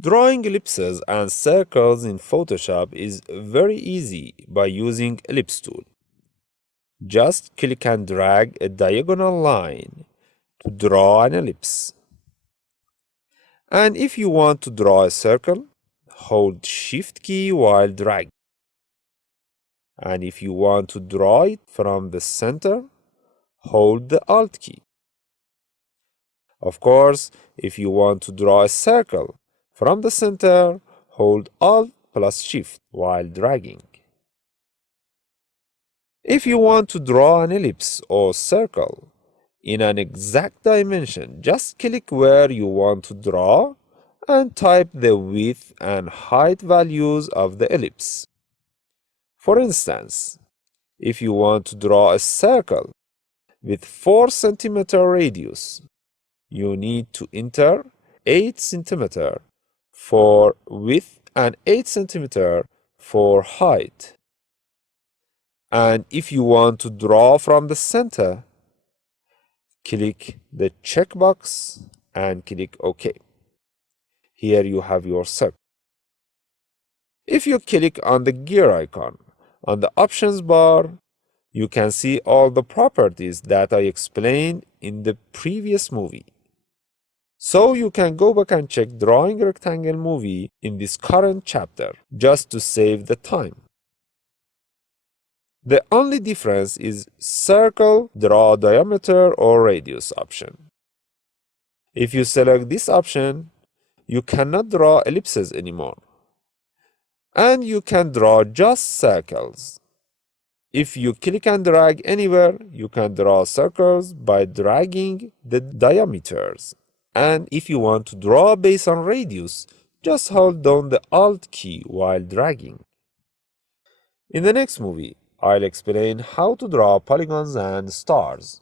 Drawing ellipses and circles in Photoshop is very easy by using Ellipse tool. Just click and drag a diagonal line to draw an ellipse. And if you want to draw a circle, hold Shift key while dragging. And if you want to draw it from the center, hold the Alt key. Of course, if you want to draw a circle from the center, hold Alt plus Shift while dragging. If you want to draw an ellipse or circle in an exact dimension, just click where you want to draw and type the width and height values of the ellipse. For instance, if you want to draw a circle with 4 cm radius, you need to enter 8 cm for width and 8 cm for height. And if you want to draw from the center, click the checkbox and click OK. Here you have your circle. If you click on the gear icon on the options bar, you can see all the properties that I explained in the previous movie. So you can go back and check Drawing Rectangle movie in this current chapter, just to save the time. The only difference is circle, draw diameter or radius option. If you select this option, you cannot draw ellipses anymore. And you can draw just circles. If you click and drag anywhere, you can draw circles by dragging the diameters. And if you want to draw based on radius, just hold down the Alt key while dragging. In the next movie, I'll explain how to draw polygons and stars.